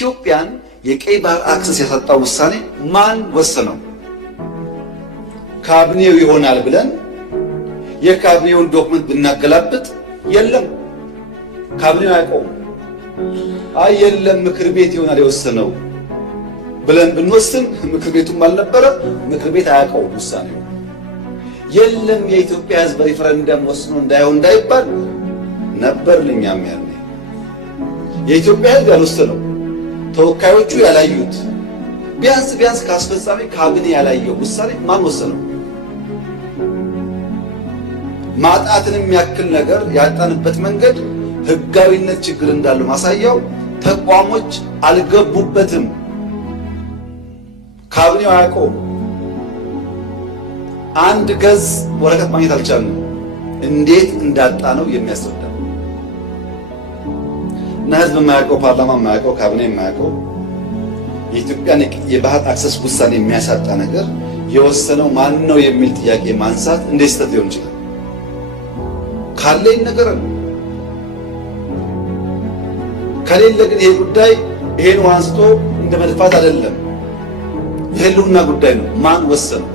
ኢትዮጵያን የቀይ ባህር አክሰስ ያሳጣው ውሳኔ ማን ወሰነው? ካቢኔው ይሆናል ብለን የካቢኔውን ዶክመንት ብናገላብጥ የለም፣ ካቢኔው አያውቀውም። አይ የለም ምክር ቤት ይሆናል የወሰነው ብለን ብንወስን ምክር ቤቱም አልነበረ፣ ምክር ቤት አያውቀውም ውሳኔው። የለም የኢትዮጵያ ሕዝብ ሪፈረንደም ወስኖ እንዳይሆን እንዳይባል ነበር ልኛም ያኔ የኢትዮጵያ ሕዝብ ያልወሰነው ተወካዮቹ ያላዩት ቢያንስ ከአስፈጻሚ ካቢኔ ያላየው ውሳኔ ማን ወሰነው? ማጣትንም ያክል ነገር ያጣንበት መንገድ ህጋዊነት ችግር እንዳለው ማሳያው ተቋሞች አልገቡበትም። ካቢኔው አያውቀውም። አንድ ገጽ ወረቀት ማግኘት አልቻልንም። እንዴት እንዳጣ ነው የሚያስረዳ እና ህዝብ የማያውቀው ፓርላማ የማያውቀው ካቢኔ የማያውቀው የኢትዮጵያን የባህር አክሰስ ውሳኔ የሚያሳጣ ነገር የወሰነው ማን ነው የሚል ጥያቄ ማንሳት እንዴት ስህተት ሊሆን ይችላል? ካለኝ ነገር ነው። ከሌለ ግን ይሄ ጉዳይ ይሄን አንስቶ እንደ መድፋት አይደለም፣ የህልውና ጉዳይ ነው። ማን ወሰነው?